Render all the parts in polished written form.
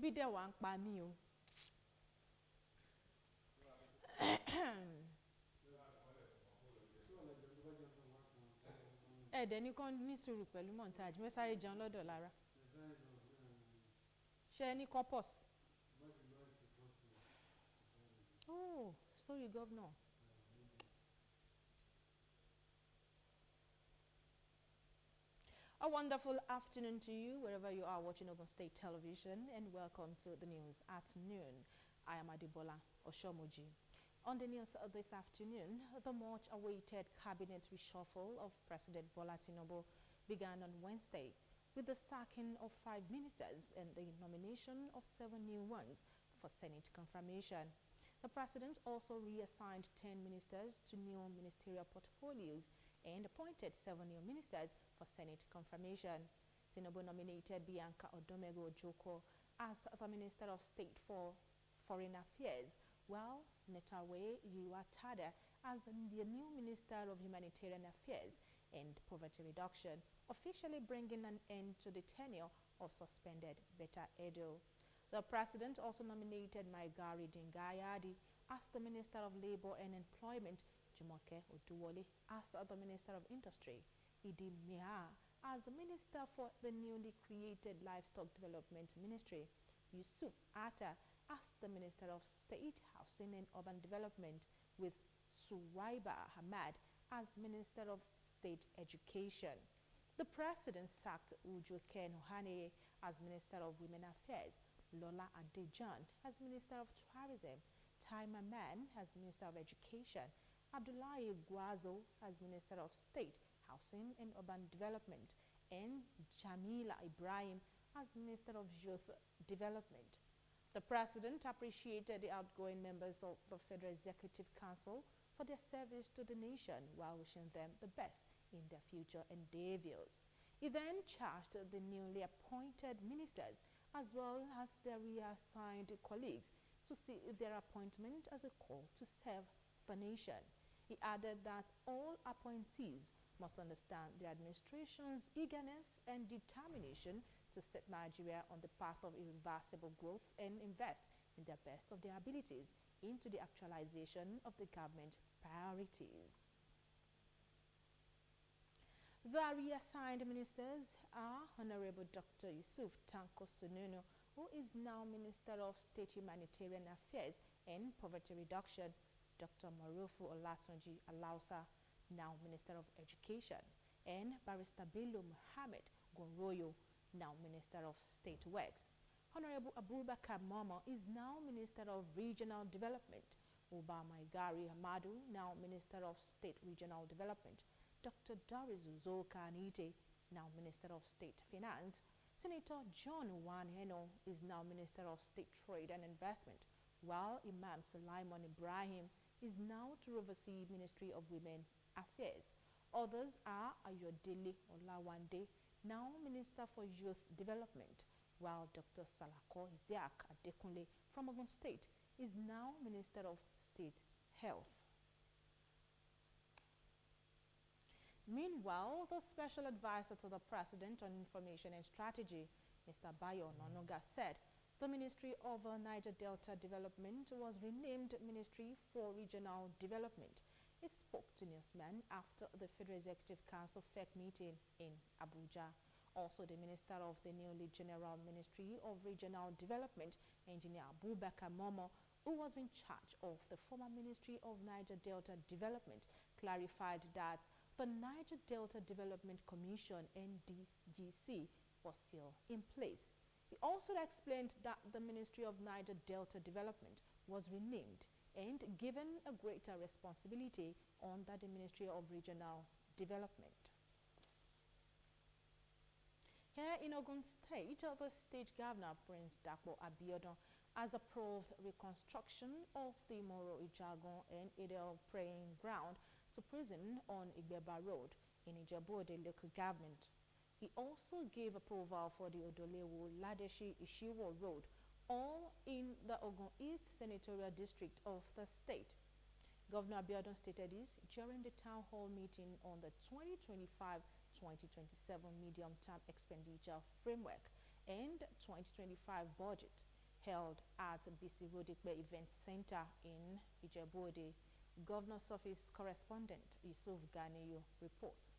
Ebi dẹ̀ wá ń pa mí o. Ẹ̀dẹ̀ ní kán ní sùúrù pẹ̀lú montage mẹ́sàrè jẹun lọ́dọ̀ lára. Ṣé ẹ ní corpus? Oh, story governor. A wonderful afternoon to you, wherever you are watching Ogun State Television, and welcome to the news at noon. I am Adebola Oshomoji. On the news this afternoon, the much-awaited cabinet reshuffle of President Bola Tinubu began on Wednesday with the sacking of 5 ministers and the nomination of 7 new ones for Senate confirmation. The president also reassigned 10 ministers to new ministerial portfolios and appointed 7 new ministers for Senate confirmation. Tinubu nominated Bianca Odomego Ojoko as the Minister of State for Foreign Affairs, while Netawe Yuatada as the new Minister of Humanitarian Affairs and Poverty Reduction, officially bringing an end to the tenure of suspended Beta Edo. The president also nominated Maigari Dingayadi as the Minister of Labor and Employment, Jumoke Oduwole as the Minister of Industry, Idi Miha as the Minister for the newly created Livestock Development Ministry, Yusuf Atta as the Minister of State, Housing and Urban Development, with Suwaiba Hamad as Minister of State Education. The president sacked Ujuke Nohane as Minister of Women Affairs, Lola Adejan as Minister of Tourism, Taima Man as Minister of Education, Abdullahi Guazo as Minister of State, Housing and Urban Development, and Jamila Ibrahim as Minister of Youth Development. The president appreciated the outgoing members of the Federal Executive Council for their service to the nation while wishing them the best in their future endeavors. He then charged the newly appointed ministers as well as their reassigned colleagues to see their appointment as a call to serve the nation. He added that all appointees must understand the administration's eagerness and determination to set Nigeria on the path of irreversible growth and invest in the best of their abilities into the actualization of the government priorities. The reassigned ministers are Honorable Dr. Yusuf Tanko Sununu, who is now Minister of State Humanitarian Affairs and Poverty Reduction, Dr. Marufu Olatunji Alausa, now Minister of Education, and Barrister Bello Mohammed Goroyo, now Minister of State Works. Honorable Abubakar Momo is now Minister of Regional Development, Uba Maigari Hamadu, now Minister of State Regional Development, Dr. Doris Uzoka Anite, now Minister of State Finance. Senator John Wanheno is now Minister of State Trade and Investment, while Imam Sulaiman Ibrahim is now to oversee Ministry of Women Affairs. Others are Ayodele Olawande, now Minister for Youth Development, while Dr. Salako Iziak Adekunle from Ogun State is now Minister of State Health. Meanwhile, the Special Advisor to the President on Information and Strategy, Mr. Bayo Nonoga, said the Ministry of Niger Delta Development was renamed Ministry for Regional Development. He spoke to newsmen after the Federal Executive Council FEC meeting in Abuja. Also, the Minister of the newly General Ministry of Regional Development, Engineer Abubakar Momo, who was in charge of the former Ministry of Niger Delta Development, clarified that the Niger Delta Development Commission, NDDC, was still in place. He also explained that the Ministry of Niger Delta Development was renamed and given a greater responsibility under the Ministry of Regional Development. Here in Ogun State, the State Governor, Prince Dapo Abiodun, has approved reconstruction of the Moro Ijagun and Idel praying ground to prison on Igbeba Road in Ijebu-Ode local government. He also gave approval for the Odolewu Ladeshi Ishiwo Road, all in the Ogun East Senatorial District of the state. Governor Abiodun stated this during the town hall meeting on the 2025-2027 medium-term expenditure framework and 2025 budget. held at BC Rodikbe Event Center in Ijebu-Ode. Governor's Office correspondent Yusuf Ganiyu reports.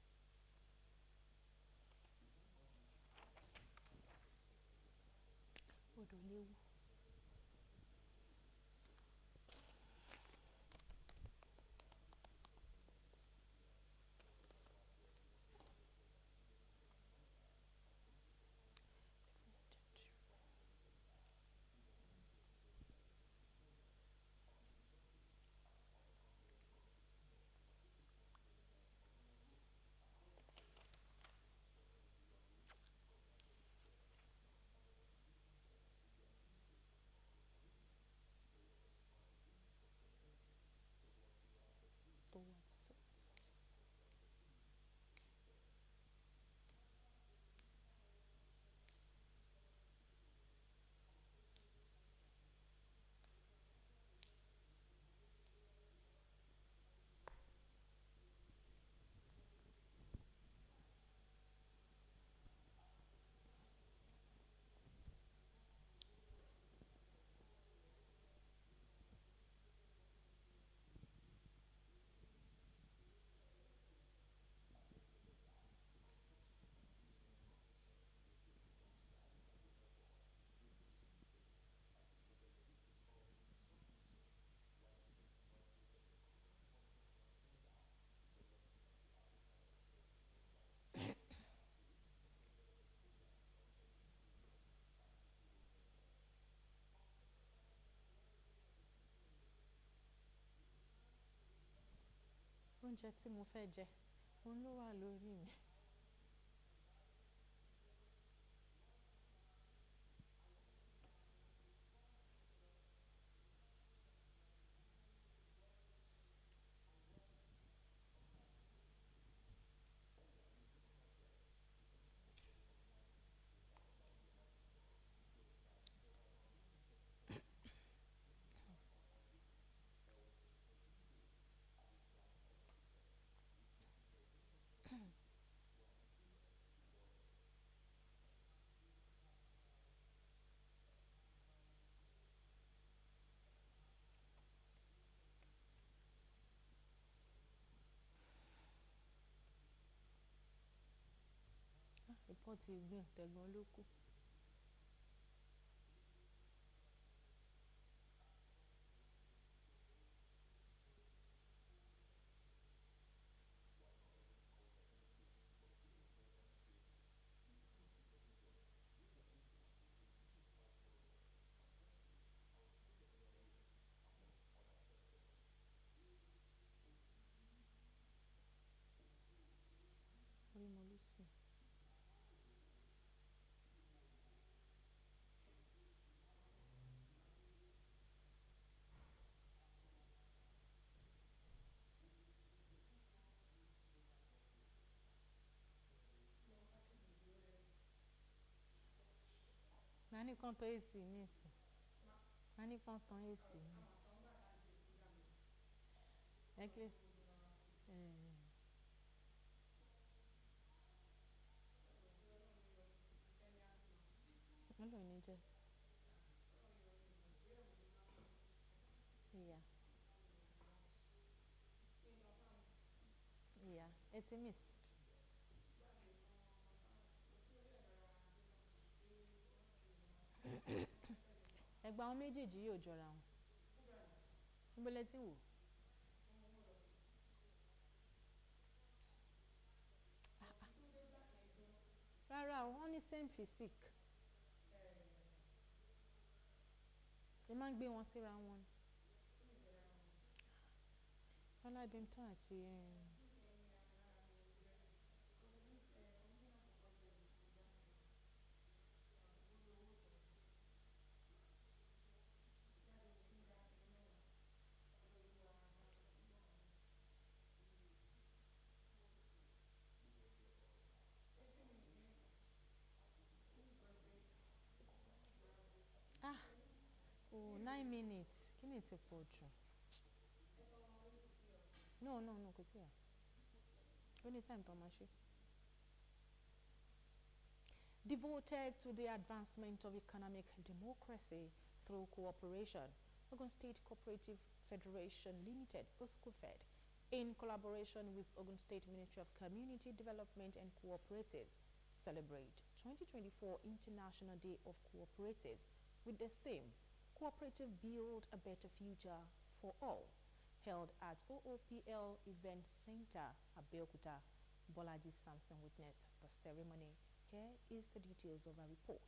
Oúnjẹ tí mo fẹ́ jẹ, òun ló wà lórí mi. Ìpọ́n ti gbìn tẹ̀gbọ́n ló kù. Orí mo ló sì. Màá ní kán tó èsì ní ìsìn. Màá ní kán tán èsì ní. Ẹ kí Ọlọ́run ní jẹ́. Ìyá. Ìyá. Ẹ ti miss. Ẹ̀gbà àwọn méjèèjì yóò jọra wọn. Níbo lẹ ti wò? Rárá o, wọ́n ní same physique. Ẹ máa ń gbé wọn síra wọn. Ọládìntàn àti oh 9 minutes. Kí ni ti pọ̀ jù? No, kò tí ì wá. Ó ní time tó máa ṣe. Devoted to the advancement of economic democracy through cooperation, Ogun State Cooperative Federation Limited, OSCOFED, in collaboration with Ogun State Ministry of Community Development and Cooperatives, celebrate 2024 International Day of Cooperatives with the theme, Cooperative Build a Better Future for All, held at OOPL Event Center, Abeokuta. Bolaji Samson witnessed the ceremony. Here is the details of our report.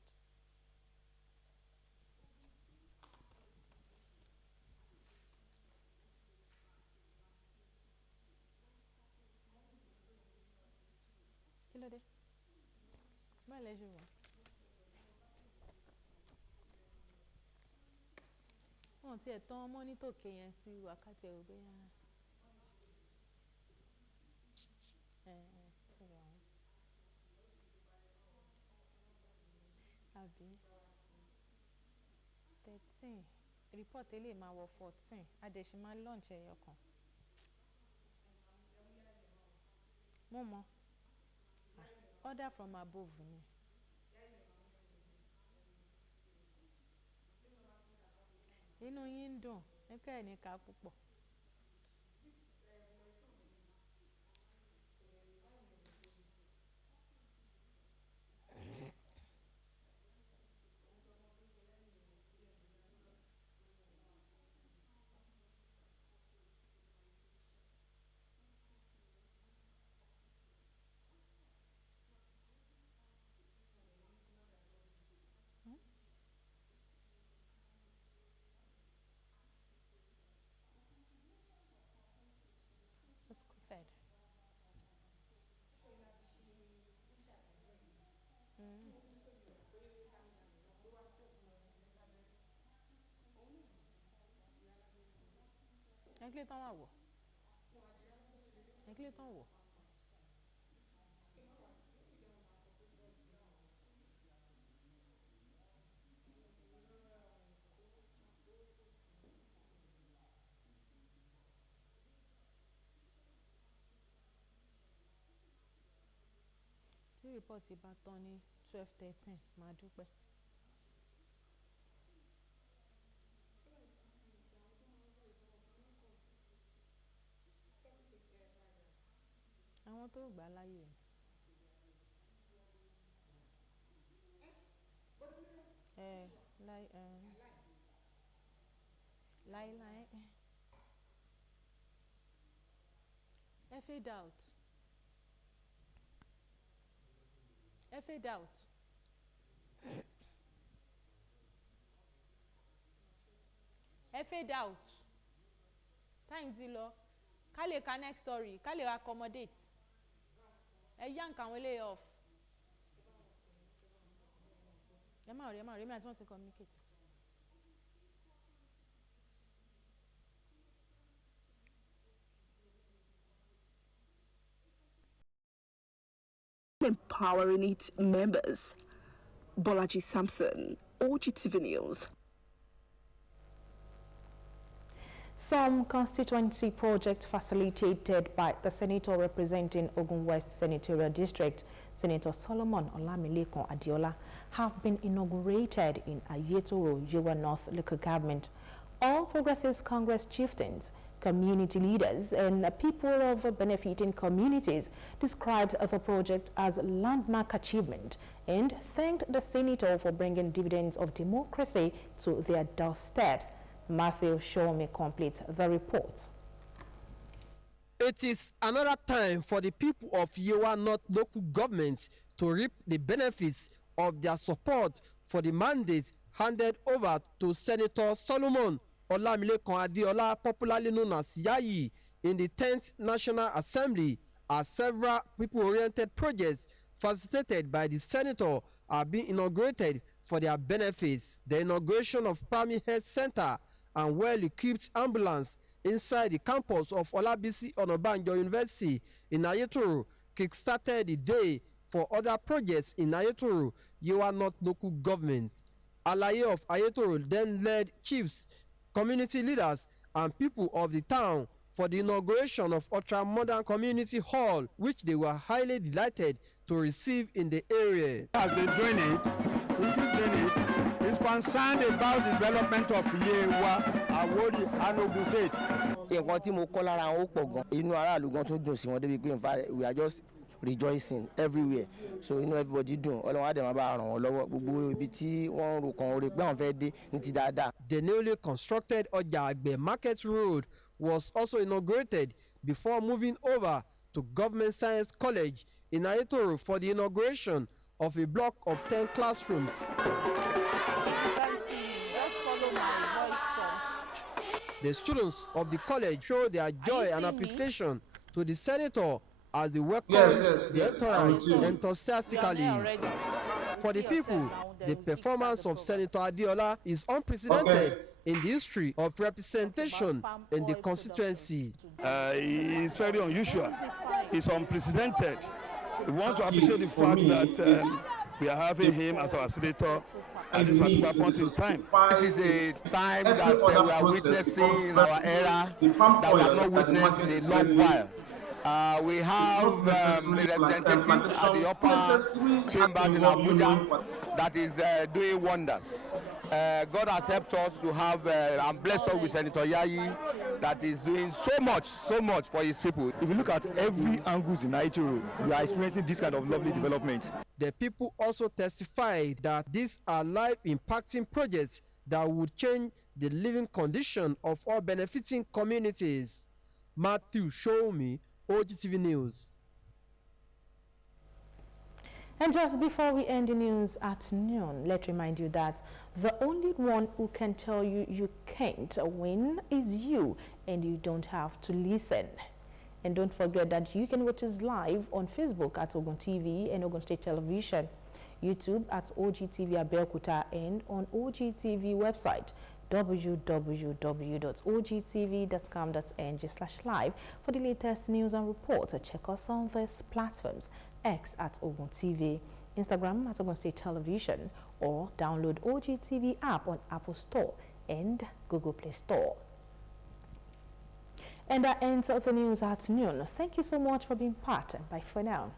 Hello there. My leisure room. Oh, tí ẹ tán mọ́nítò kéyẹn sí wákàtí ẹ̀ òbí yẹn. Àbí 13 report eléyìí máa wọ 14 adẹ̀sí máa launch ẹyọ kan. Mo mọ̀ order from above ni. Inú yín ń dùn ẹ̀ka ẹ̀ ní ká púpọ̀. Fed. Ẹ̀kílẹ̀ tán wà wọ̀. Ẹ̀kílẹ̀ tán wọ̀. Tí rìpọ́ọ̀tì bá tán ní 12:13 máa dúpẹ́. Àwọn tó gbà láyè. Láíláí. Ẹ fade out. Ẹ fade out. Ẹ fade out. Time ti lọ. Ká lè ka next story. Ká lè accommodate. Ẹ yank àwọn eléyìí off. Ẹ má rí mi àti wọ́n ti communicate. Empowering its members. Bolaji Samson, OGTV News. Some constituency projects facilitated by the senator representing Ogun West Senatorial District, Senator Solomon Olamilekan Adiola, have been inaugurated in Ayetoro, Yewa North local government. All Progressives Congress chieftains, community leaders, and people of benefiting communities described the project as a landmark achievement and thanked the senator for bringing dividends of democracy to their doorsteps. Matthew Showme completes the report. It is another time for the people of Yewa North local government to reap the benefits of their support for the mandate handed over to Senator Solomon Olamilekan Adiola, popularly known as Yayi, in the 10th National Assembly, as several people-oriented projects facilitated by the senator are being inaugurated for their benefits. The inauguration of Primary Health Center and well-equipped ambulance inside the campus of Olabisi Onabanjo University in Ayetoro kick-started the day for other projects in Ayetoro, Yewa North local government. Alaye of Ayetoro then led chiefs, community leaders, and people of the town for the inauguration of ultra-modern community hall, which they were highly delighted to receive in the area. Has been doing it is concerned about the development of Yewa, Awori, and Ogun State. Nǹkan tí mo kọ́ lára wọn ó pọ̀ gan. Inú aráàlú gan tó dùn sí wọn débi pé in fact we are just rejoicing everywhere. So everybody dùn. Ọlọ́run á dẹ̀ máa bá ràn wọ́n lọ́wọ́. Gbogbo ibi tí wọ́n rò kàn orí pé àwọn fẹ́ dé ní ti dáadáa. The newly constructed Ọjà Àgbẹ̀ Market Road was also inaugurated before moving over to Government Science College in Ayetoro for the inauguration of a block of 10 classrooms. The students of the college show their joy and appreciation to the senator as they welcome the entourage enthusiastically. For the people, the performance of Senator Adeola is unprecedented in the history of representation in the constituency. It's very unusual. It's unprecedented. We want to appreciate the fact that we are having him as our senator at this particular point in time. This is a time that we are witnessing in our era that we have not witnessed in a long while. We have a representative at the upper chambers in Abuja that is doing wonders. God has helped us to have and blessed us with Senator Yayi that is doing so much for his people. If you look at every angle in Ayetoro, we are experiencing this kind of lovely development. The people also testified that these are life-impacting projects that would change the living condition of all benefiting communities. Matthew Show-Me, OGTV News. And just before we end the news at noon, let's remind you that the only one who can tell you you can't win is you, and you don't have to listen. And don't forget that you can watch us live on Facebook at Ogun TV and Ogun State Television, YouTube at OGTV Abeokuta, and on OGTV website www.ogtv.com.ng/live for the latest news and reports. Check us on these platforms: X at Ogun TV, Instagram at Ogun State Television, or download OGTV app on Apple Store and Google Play Store. And that ends the news at noon. Thank you so much for being part, and bye for now.